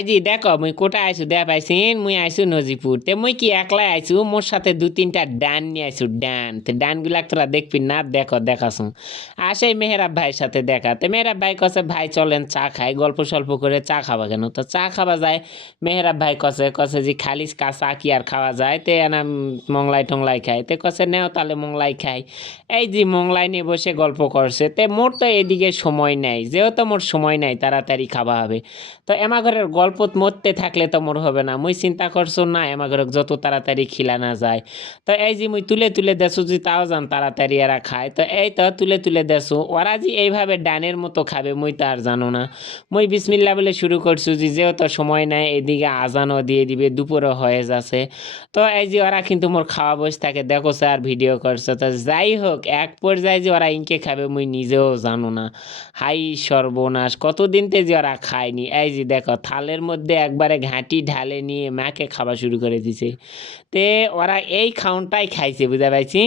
ভাইজি দেখো মুই কোটা আইসু দেয়া পাইছিন মুই আইসু নজিপুর তে মুই কি একলাই আইসু মোর সাথে 2-3টা ডান নিয়ে আইসু ডান তে ডান গুলা তোরা দেখবি না দেখো দেখাছু আসে মেহরাব ভাইয়ের সাথে দেখা তে মেহরাব ভাই কছে ভাই চলেন চা খাই গল্প সল্প করে চা খাবা কেন তো চা খাবা যায় মেহরাব ভাই কছে কছে যে খালি চা কি আর খাওয়া যায় তে এনা মংলাই টংলাই খাই তে কছে নেও তাহলে মংলাই খাই এই যে মংলাই নিয়ে বসে গল্প করছে তে মোর তো এদিকে সময় নাই যেহেতু মোর সময় নাই তাড়াতাড়ি খাওয়া হবে তো এমাঘরের গল্প মরতে থাকলে তো মোর হবে না মুই চিন্তা করছো না এমাঘরক যত তাড়াতাড়ি খিলানা যায় তো এই যে মুই তুলে তুলে দেছো যে তাও যান তাড়াতাড়ি এরা খায় তো এই তো তুলে তুলে দেছো ওরা যে এইভাবে ডানের মতো খাবে মুই তো আর জানো না মুই বিসমিল্লা বলে শুরু করছো যে যেহেতু সময় নাই এদিকে আজানও দিয়ে দিবে দুপুরও হয়ে যাচ্ছে তো এই যে ওরা কিন্তু মোর খাওয়া বসে থাকে দেখো স্যার ভিডিও করছে তো যাই হোক এক পর্যায়ে যে ওরা ইনকে খাবে মুই নিজেও জানো না হাই সর্বনাশ কতদিনতে যে ওরা খায়নি এই যে দেখো থালের মধ্যে একবারে ঘাঁটি ঢালে নিয়ে মাকে খাওয়া শুরু করে দিছে তে ওরা এই খাউনটাই খাইছে বুঝা পাইছি